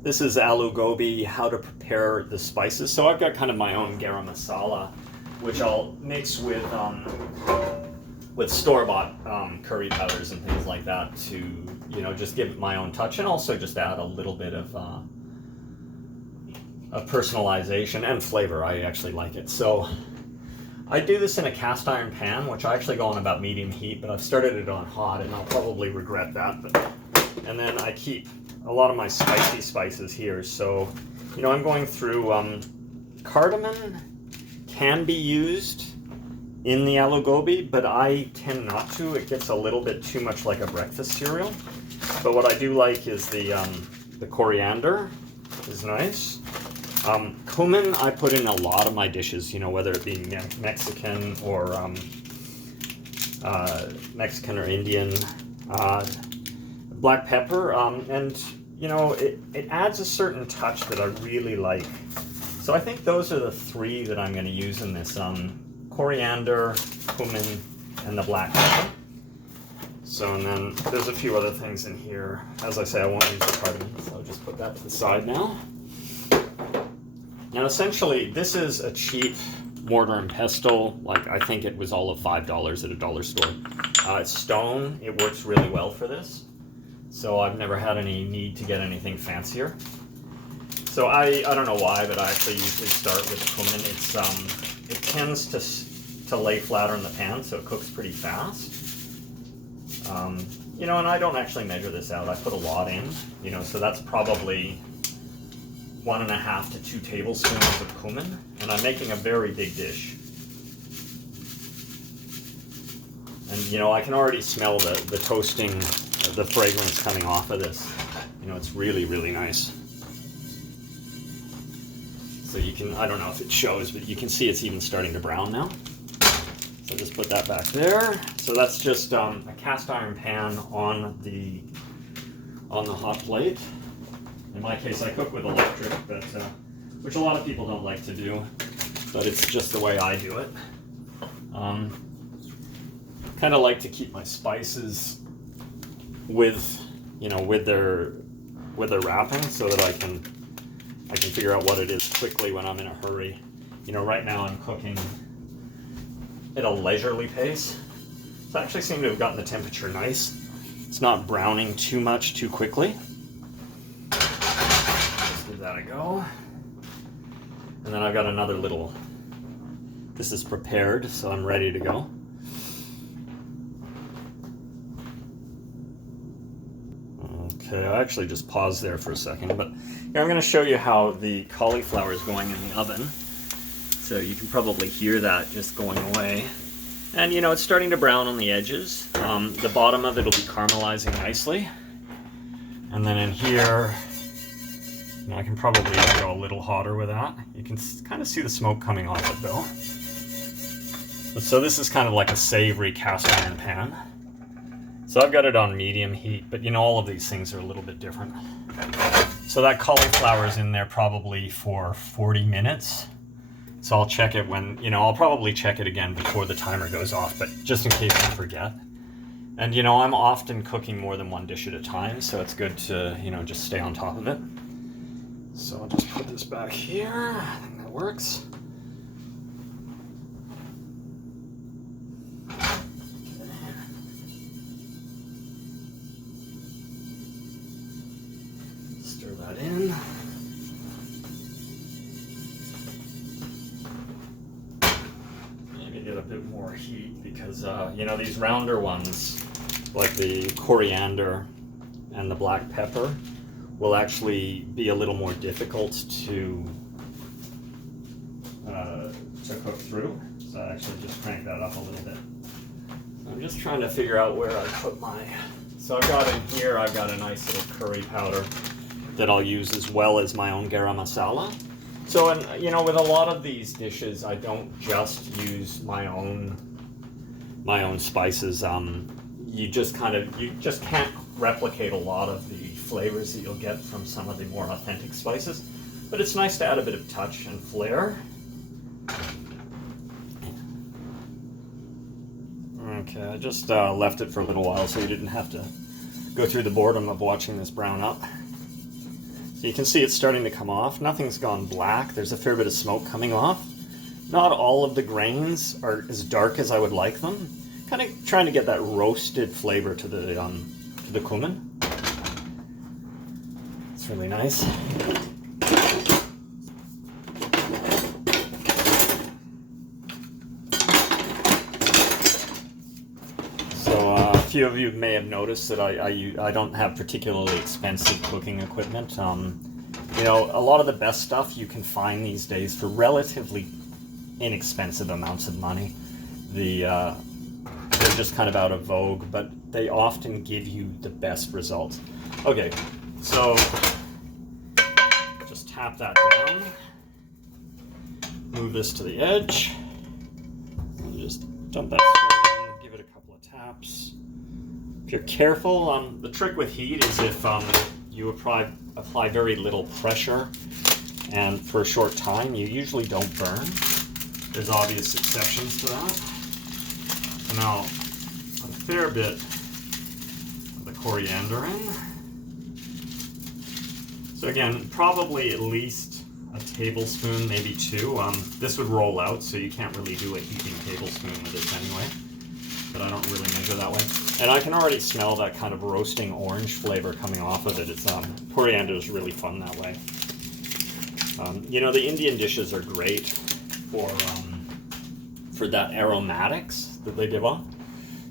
This is Aloo Gobi, how to prepare the spices. So I've got kind of my own garam masala, which I'll mix with store-bought curry powders and things like that to, just give it my own touch, and also just add a little bit of personalization and flavor. I actually like it. So I do this in a cast iron pan, which I actually go on about medium heat, but I've started it on hot, and I'll probably regret that. And then I keep a lot of my spicy spices here. So, I'm going through cardamom can be used in the Aloo Gobi, but I tend not to. It gets a little bit too much like a breakfast cereal. But what I do like is the coriander is nice. Cumin I put in a lot of my dishes, whether it be Mexican or Indian. Black pepper, and it adds a certain touch that I really like. So I think those are the three that I'm going to use in this: coriander, cumin, and the black pepper. So, and then there's a few other things in here. As I say, I won't use the cardamom, so I'll just put that to the side now. Now, essentially, this is a cheap mortar and pestle. Like, I think it was all of $5 at a dollar store. It's stone. It works really well for this. So I've never had any need to get anything fancier. So I don't know why, but I actually usually start with cumin. It tends to lay flatter in the pan, so it cooks pretty fast. And I don't actually measure this out. I put a lot in, so that's probably 1.5 to 2 tablespoons of cumin, and I'm making a very big dish. And I can already smell the toasting, the fragrance coming off of this. It's really, really nice. So you can, I don't know if it shows, but you can see it's even starting to brown now. So just put that back there. So that's just a cast iron pan on the hot plate. In my case, I cook with electric, but which a lot of people don't like to do, but it's just the way I do it. Kind of like to keep my spices with their wrapping, so that I can figure out what it is quickly when I'm in a hurry. Right now I'm cooking at a leisurely pace. So I actually seem to have gotten the temperature nice. It's not browning too much too quickly. Just give that a go. And then I've got another little, this is prepared, so I'm ready to go. Okay, I actually just paused there for a second, but here I'm going to show you how the cauliflower is going in the oven. So you can probably hear that just going away. And it's starting to brown on the edges. The bottom of it will be caramelizing nicely. And then in here, I can probably go a little hotter with that. You can kind of see the smoke coming off it though. So this is kind of like a savory cast iron pan. So I've got it on medium heat, but all of these things are a little bit different. So that cauliflower is in there probably for 40 minutes. So I'll check it when, I'll probably check it again before the timer goes off, but just in case I forget. And I'm often cooking more than one dish at a time, so it's good to, just stay on top of it. So I'll just put this back here. I think that works. Stir that in. Maybe get a bit more heat because, these rounder ones, like the coriander and the black pepper, will actually be a little more difficult to cook through. So I actually just crank that up a little bit. So I'm just trying to figure out where I put my... So I've got in here, I've got a nice little curry powder that I'll use as well as my own garam masala. So, and with a lot of these dishes, I don't just use my own spices. You just can't replicate a lot of the flavors that you'll get from some of the more authentic spices, but it's nice to add a bit of touch and flair. Okay, I just left it for a little while so you didn't have to go through the boredom of watching this brown up. So you can see it's starting to come off. Nothing's gone black. There's a fair bit of smoke coming off. Not all of the grains are as dark as I would like them. Kind of trying to get that roasted flavor to the cumin. It's really nice. A few of you may have noticed that I don't have particularly expensive cooking equipment. You know, a lot of the best stuff you can find these days for relatively inexpensive amounts of money. They're just kind of out of vogue, but they often give you the best results. Okay, so just tap that down. Move this to the edge. And just dump that straight in. Give it a couple of taps. If you're careful, the trick with heat is if you apply very little pressure and for a short time, you usually don't burn. There's obvious exceptions to that. So now, put a fair bit of the coriander in. So again, probably at least a tablespoon, maybe two. This would roll out, so you can't really do a heaping tablespoon with this anyway. But I don't really measure that way. And I can already smell that kind of roasting orange flavor coming off of it. It's coriander is really fun that way. You know, the Indian dishes are great for that aromatics that they give off.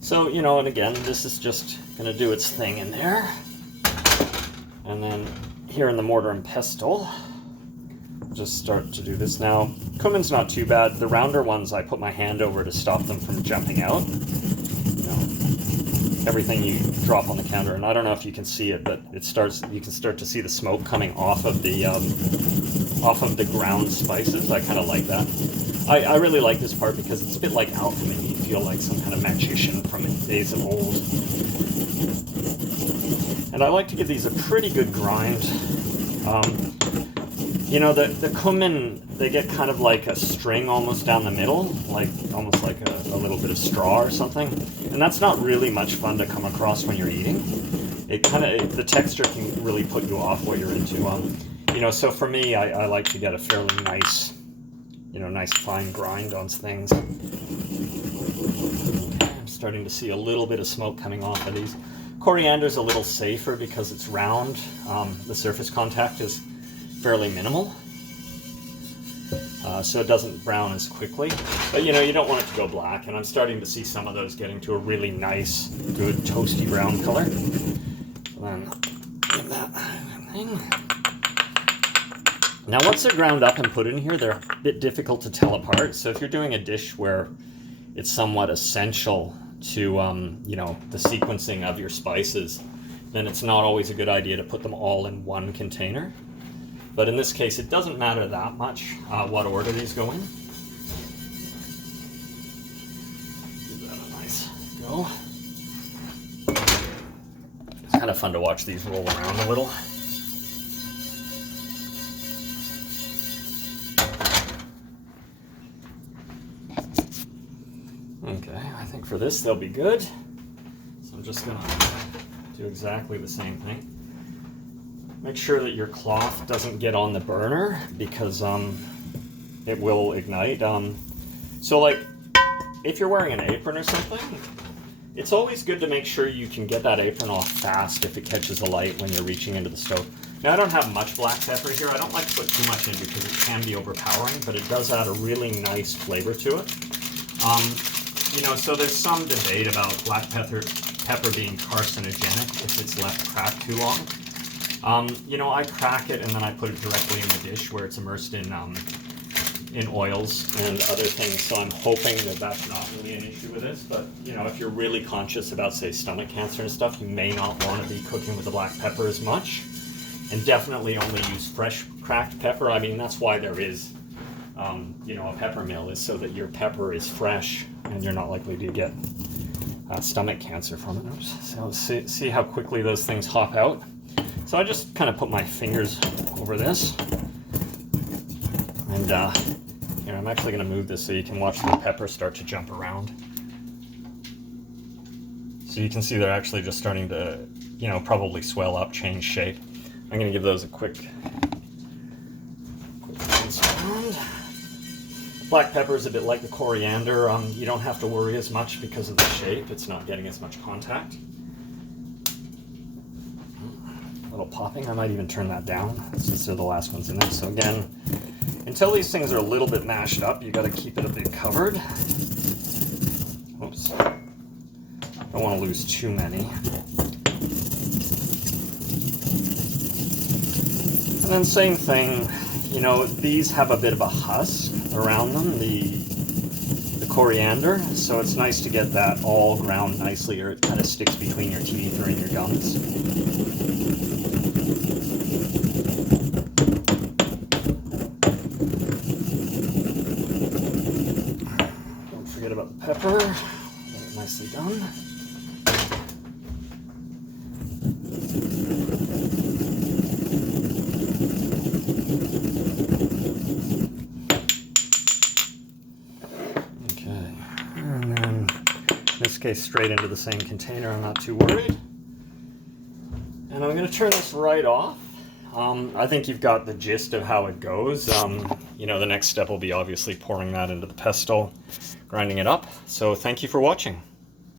So, you know, and again, this is just going to do its thing in there. And then here in the mortar and pestle, just start to do this now. Cumin's not too bad. The rounder ones, I put my hand over to stop them from jumping out. You know, everything you drop on the counter, and I don't know if you can see it, but you can start to see the smoke coming off of the ground spices. I kind of like that. I really like this part because it's a bit like alchemy. You feel like some kind of magician from the days of old. And I like to give these a pretty good grind. You know, the cumin, they get kind of like a string almost down the middle, like almost like a little bit of straw or something. And that's not really much fun to come across when you're eating. The texture can really put you off what you're into. You know, so for me, I like to get a fairly nice, you know, nice fine grind on things. Okay, I'm starting to see a little bit of smoke coming off of these. Coriander's a little safer because it's round. The surface contact is fairly minimal, so it doesn't brown as quickly. But you know, you don't want it to go black, and I'm starting to see some of those getting to a really nice, good toasty brown color. Then give that thing. Now once they're ground up and put in here, they're a bit difficult to tell apart. So if you're doing a dish where it's somewhat essential to you know, the sequencing of your spices, then it's not always a good idea to put them all in one container. But in this case, it doesn't matter that much what order these go in. Give that a nice go. It's kind of fun to watch these roll around a little. Okay, I think for this they'll be good. So I'm just gonna do exactly the same thing. Make sure that your cloth doesn't get on the burner because it will ignite. So like if you're wearing an apron or something, it's always good to make sure you can get that apron off fast if it catches the light when you're reaching into the stove. Now I don't have much black pepper here. I don't like to put too much in because it can be overpowering, but it does add a really nice flavor to it. You know, so there's some debate about black pepper being carcinogenic if it's left cracked too long. You know, I crack it and then I put it directly in the dish where it's immersed in oils and other things. So I'm hoping that that's not really an issue with this. But, you know, if you're really conscious about, say, stomach cancer and stuff, you may not want to be cooking with the black pepper as much. And definitely only use fresh cracked pepper. I mean, that's why there is, you know, a pepper mill, is so that your pepper is fresh and you're not likely to get stomach cancer from it. So see how quickly those things hop out. So I just kind of put my fingers over this, and here, I'm actually going to move this so you can watch the pepper start to jump around. So you can see they're actually just starting to, you know, probably swell up, change shape. I'm going to give those a quick rinse around. Black pepper is a bit like the coriander. You don't have to worry as much because of the shape. It's not getting as much contact. A little popping. I might even turn that down since they're the last ones in there. So again, until these things are a little bit mashed up, you got to keep it a bit covered. Oops. Don't want to lose too many. And then same thing, you know, these have a bit of a husk around them, the coriander, so it's nice to get that all ground nicely, or it kind of sticks between your teeth or in your gums. Don't forget about the pepper, get it nicely done. In this case, straight into the same container. I'm not too worried. And I'm going to turn this right off. I think you've got the gist of how it goes. You know, the next step will be obviously pouring that into the pesto, grinding it up. So thank you for watching.